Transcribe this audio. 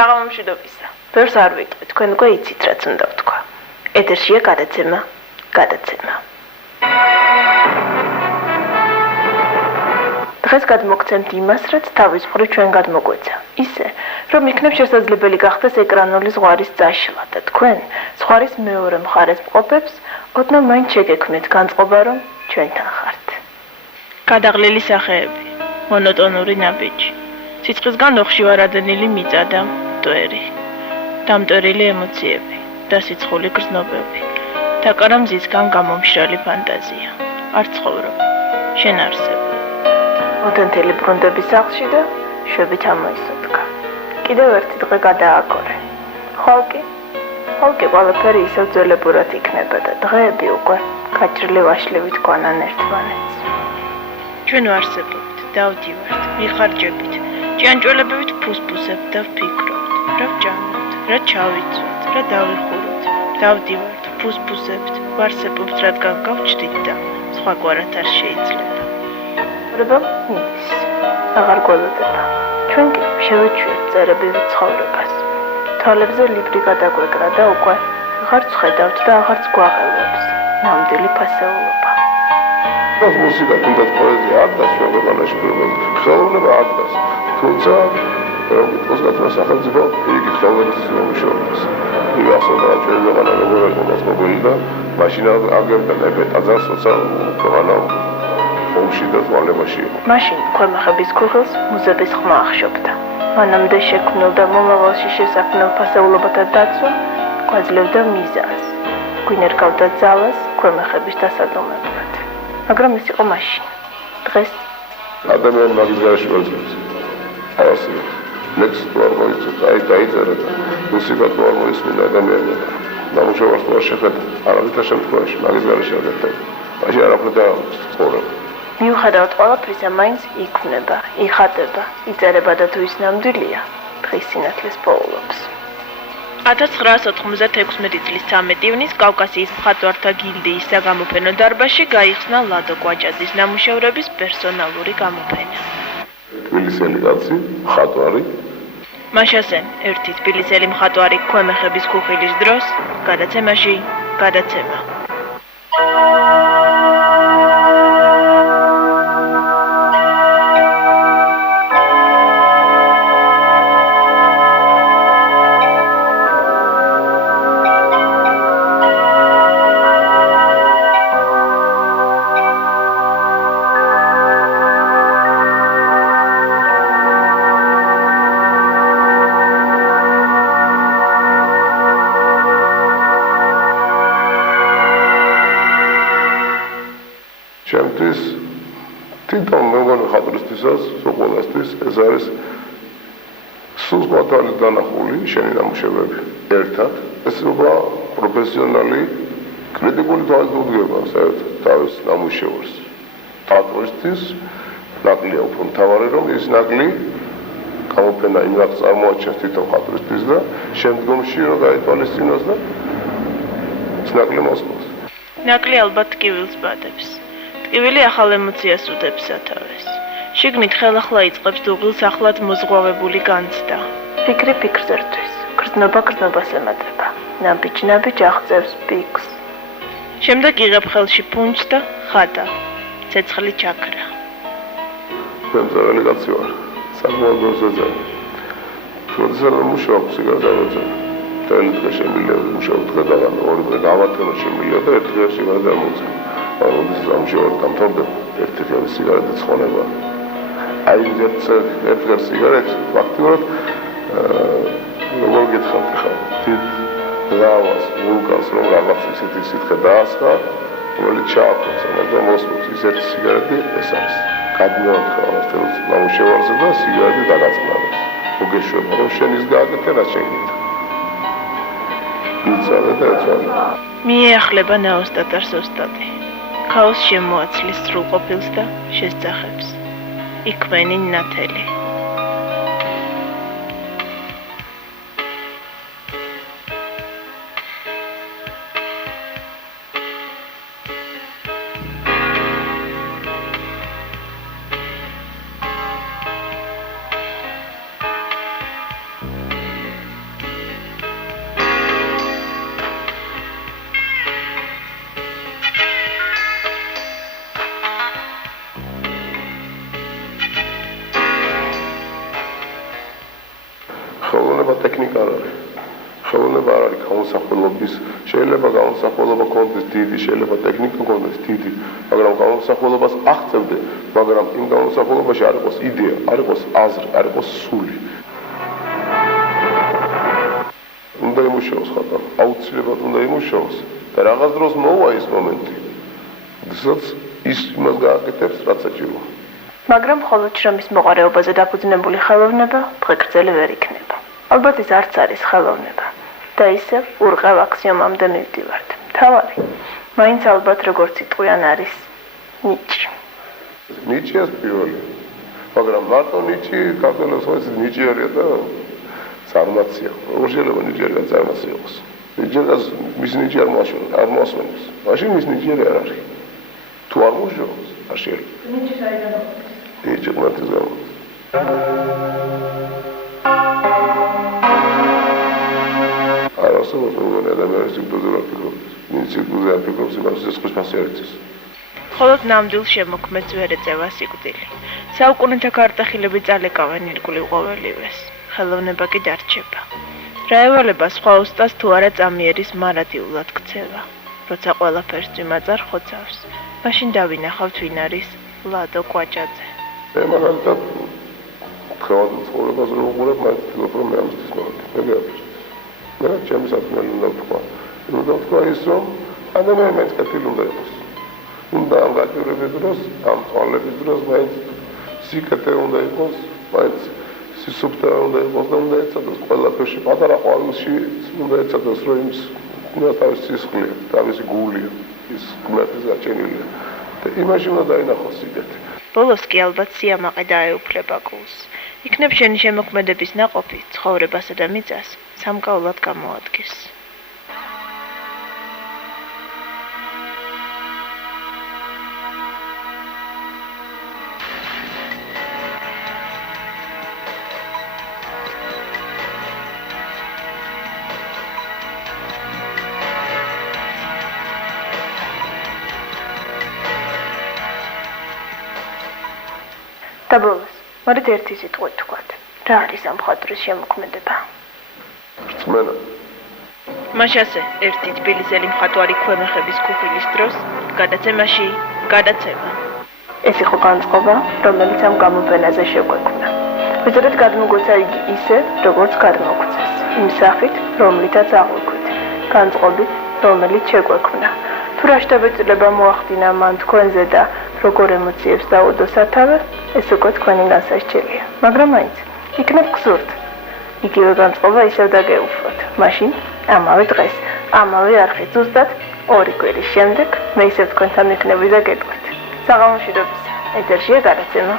საღამომშვიდობისა. ბევრს არ ვიტყვი, თქვენ უკვე იცით, რაც უნდა ვთქვა. ეთერშია გადაცემა. დღეს გადმოგცემთ იმას, რაც თავის მხრივ ჩვენ გადმოგვეცა. ისე, რომ იქნებ შესაძლებელი გახდეს ეკრანული ზღვარის წაშლა და თქვენ ზღვარის მეორე მხარეს მყოფებს ოდნავ მაინც შეგექმნით განწყობა, რომ ჩვენთან ხართ. გადაღლილი სახეები, მონოტონური ნაბიჯი, სიცხისგან ოხშივარადენილი მიწა და მტვერი, დამტვერილი ემოციები, დასიცხული გრძნობები, დაკარა მზისგან გამომშრალი ფანტაზია, არ ცხოვრობ, შენ არსებ. ოდენთელი ბრუნდების სახლში და შვებით ამოისოთქა. კიდევ ერთი დღე გადააგორე. ხოლკი ყველაფერი ისევ ძველებურად იქნება და დღეები უკვე გაჭრილი ვაშლივით გვანან ერთმანეთს. ჩვენ ვარსებობთ, დავდივართ, ვიხარჯებით, ჭიანჭველებებით ფუსფუსებთ და ვფიქრობთ, რა ვჭამოთ, რა ჩავიცვათ, რა დავიხუროთ, დავდივართ, ფუსფუსებთ, ვარსებობთ, რადგან გავჩდით და სხვაგვარად არ შეიძლება. მიდის, აღარ გველოდება. ჩვენ კი შევეჩვიეთ წერებივით ცხოვრებას. თვალებზე ლიბრი გადაგვეკრა და უკვე აღარც ხედავთ და აღარც გვაღელვებს. ნამდვილი ფასეულობა. ეს მუსიკა თუნდაც პოეზია არ დგას ჩვენ ქვეყანაში პირველად. ხელოვნება არ დგას. თუმცა რომ იყოს გაწმენდა სახელმწიფო იგი ხელოვნების მუშაობას. იგი ახსოვდა რომ ჩვენ ქვეყანა როგორ იყო მოწყობილი და მაშინ აგებდა ნებეტაძას როცა ქვეყანა ომში და ზვალებაში იყო. მაშინ ქვემეხების ქუხილს მუზების ხმა ახშობდა. მანამდე შექმნილ და მომავალში შესაქმნელ ფასეულობათა დაცვა გვაძლევდა მიზანს. გვინერგავდა ძალას ქვემეხების დასადომებლად. მაგრამ ეს იყო მაშინ. დღეს ადამიანი მაგის გარშე ვაძლევს. არასდროს ლექსს თუ არ მოიცოთ, დაიწერა და მუსიკა თუ არ მოისმინა ადამიანმა და ნამუშევარს თუ არ შეხედა, არავითარ შემთხვევაში მაგის გარშე არ გეტყობა. მაშინ არაფერი და ცხოვრება. მიუხედავად ყველაფრისა, მაინც იქმნება, იხატება, იწერება და თუ ის ნამდვილია, დღის სინათლის პოულობს. 1996 წლის 13 ივნის კავკასიის მხატვართა გილდიის საგამოფენო დარბაზში გაიხსნა ლადო კვაჭაძის ნამუშევრების პერსონალური გამოფენა. თბილისელი კაცი, მხატვარი. მაშასენ, ერთი თბილისელი მხატვარი ქვემეხების ქუხილის დროს, გადაცემაში, გადაცემა. ჩემთვის თვითონ მე მგონი ხატრისთვისაც ყველასთვის ეს არის სულ სხვა თვალის დანახული შენი ნამუშევრები ერთად ეს უკვე პროფესიონალი კრიტიკული თვალით უდგება საერთოდ თავის ნამუშევრს ხატრისთვის ნაკლია უფრო მთავარი რომ ის ნაკლი გამოფენა იმ რაც წარმოაჩენს თვითონ ხატრისთვის და შემდგომში რომ გაითვალისწინოს და ეს ნაკლი მოსწონს ნაკლი ალბათ ტკივილს ბადებს ტკივილი ახალ ემოციას უდებს სათავეს. შიგნით ხელახლა იწყებს დუღილს ახლად მოზღვავებული განცდა. ფიქრი ფიქრს ერთვის, გრძნობა გრძნობას ემატება. ნაბიჯ აღწევს პიქს. შემდეგ იღებ ხელში ფუნჩს და ხატა. ცეცხლი ჩაქრა. მე მზარალი კაცი ვარ. საკმაოდ მოსაძენ. როდესაც მუშაობ სიგარდავაზე. თელეთქე შემილია მუშაობ დღედაგან ორი დღე გავათენო შემილია და ერთ დღეში სიგარდა მომწევ. როდესაც ამჟამად დამთავრდება ერთი ხელი სიგარეტის ხონება. აი ერთ ღერ სიგარეტს ფაქტიურად როგორ გითხავთ ხა თვით ლავას ვულკანს რომ რაღაც ისეთი სითხე დაასხა რომელიც ჩააფროს მაგრამ მოსწონს ის ერთი სიგარეტი ეს არის გადმოათხა ამას ნამუშევარზე და სიგარეტი დაგაწყნარებს მოგეშვება რომ შენ ის გააკეთე რაც შეგიძლია იცავე და ეცვალე მიეახლება ნაოსტატარს ოსტატი ქაოს შემოაცლის სრულყოფილს და შესძახებს იქვენი ნათელი ხელოვნება ტექნიკა არ არის. ხელოვნება არ არის გამოსახველობის, შეიძლება გამოსახველობა კონდეს დიდი, შეიძლება ტექნიკა კონდეს დიდი, მაგრამ გამოსახველობას აღწევდე, მაგრამ იმ გამოსახველობაში არ იყოს იდეა, არ იყოს აზრი, არ იყოს სული. უნდა იმუშაოს ხატა, აუცილებლად უნდა იმუშაოს და რაღაც დროს მოვა ის მომენტი, როდესაც ის იმას გააკეთებს, რაც საჭიროა. მაგრამ მხოლოდ შრომის მოყარეობაზე დაფუძნებული ხელოვნება დღეგრძელი ვერ იქნება. ალბათ ის არც არის ხელოვნება. და ისევ ურყევ აქსიომამდე მივდივართ. თავარი, მაინც ალბათ როგორც სიტყვიან არის ნიჭი. ნიჭიას პირველი, მაგრამ მარტო ნიჭი ქართველებს ხო ეს ნიჭიერია და წარმაცია. როგორ შეიძლება ნიჭიერი და წარმაცია იყოს? ნიჭიერას მის ნიჭი არ მოასვენებს. მაშინ მის ნიჭიერი არ არის. თუ არ მოშორს, არ შეიძლება. ნიჭი საიდან მოდის? ნიჭი ყმართის გამოდის. არასოდეს უგონი ადამიანის სიკვდილზე არ ფიქრობს. მის სიკვდილზე არ ფიქრობს, იმას სიცხვის ფასი არ იცის. მხოლოდ ნამდვილ შემოქმედს ვერ ეწევა სიკვდილი. საუკუნეთა ქართახილები წალეკავენ ირგვლივ ყოველივეს. ხელოვნება კი დარჩება. რა ევალება სხვა უსტას თუ არა წამიერის მარადიულად ქცევა. როცა ყველაფერს წვიმაწარ ხოცავს, მაშინ დავინახავთ ვინ არის ლადო კვაჭაძე. მე მაგალითად ხელოვნების ცხოვრებას რომ ვუყურებ, მაინც ვფიქრობ, რომ მე ამისთვის მოვედი. მე გეაფიქრე. მე ჩემი საქმე უნდა ვთქვა. უნდა ვთქვა ის, რომ ადამიანი მაინც კეთილი უნდა იყოს. უნდა ამ გაჭირვების დროს, ამ თვალების დროს მაინც სიკეთე უნდა იყოს, მაინც სისუფთა უნდა იყოს და უნდა ეცადოს ყველაფერში, პატარა ყვავილში უნდა ეცადოს, რომ იმის თავისი სისხლია, თავისი გულია, ის ღმერთის გაჩენილია. და იმაში უნდა დაინახოს სიკეთე. ბოლოს კი ალბათ სიამაყე დაეუფლება გულს. იქნებ შენი შემოქმედების ნაყოფი ცხოვრებასა და მიწას სამკაულად გამოადგეს. და ბოლოს, მოდით ერთი სიტყვით ვთქვათ. რა არის ამ მხატვრის შემოქმედება? რწმენა. მაშასე ერთი თბილისელი მხატვარი ქვემეხების ქუხილის დროს გადაცემაში გადაცემა. ეს იყო განწყობა, რომელიც ამ გამოფენაზე შეგვექმნა. ვიზარად გადმოგვეცა იგი ისე, როგორც გადმოგვცეს, იმ სახით, რომლითაც აღვიქვით, განწყობით, რომელიც შეგვექმნა. თუ რა შთაბეჭდილება მოახდინა მან თქვენზე და როგორ ემოციებს დაუდო სათავე, ეს უკვე თქვენი განსასჯელია. მაგრამ მაინც, იქნებ გსურთ. იგივე განწყობა ისევ დაგეუფლოთ. მაშინ, ამავე დღეს, ამავე არხით ზუსტად 2 კვირის შემდეგ, მე ისევ თქვენთან ვიქნები და გეტყვით. საღამოშიდობისა, ეთერშია გადაცემა.